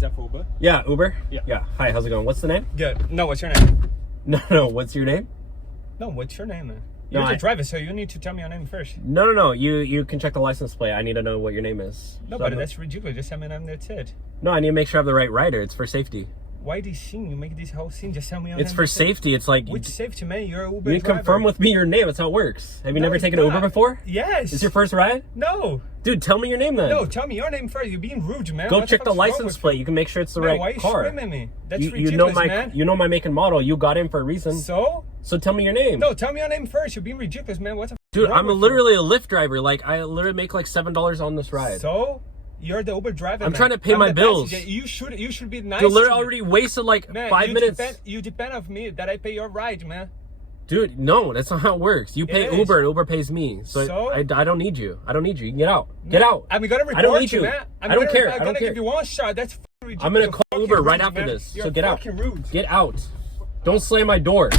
Is that for Uber? Yeah, Uber? Yeah. Hi, how's it going? What's the name? Good. No, what's your name? No, what's your name? No, what's your name, man? No, You're the driver, so you need to tell me your name first. No. You can check the license plate. I need to know what your name is. No, so but that's ridiculous. Just tell me your name, that's it. No, I need to make sure I have the right rider. It's for safety. Why this scene? You make this whole scene. Just tell me your name. It's for safety. It's like... Which safety, man? You're an Uber You driver. confirm with me your name. That's how it works. Have you never taken an Uber before? Yes. It's your first ride? No. Dude, tell me your name then. No, tell me your name first. You're being rude, man. Go check the license plate. You can make sure it's the right why are you car. screaming at me? That's you ridiculous, know man. You know my make and model. You got in for a reason. So tell me your name. No, tell me your name first. You're being ridiculous, man. What the Dude, wrong I'm with literally a Lyft driver. Like, I literally make like $7 on this ride. So you're the Uber driver. I'm man. trying to pay my bills. You should be nice. Dude, literally already wasted like man, 5 minutes. You depend on me that I pay your ride, man. Dude, no, that's not how it works. You pay Uber and Uber pays me. So I don't need you. I don't need you. You can get out. Get out. I'm gonna report I don't need you. man. I don't care. I'm gonna give you one shot. That's ridiculous. I'm gonna call Uber right after this. So get out. Get out. Don't slam my door.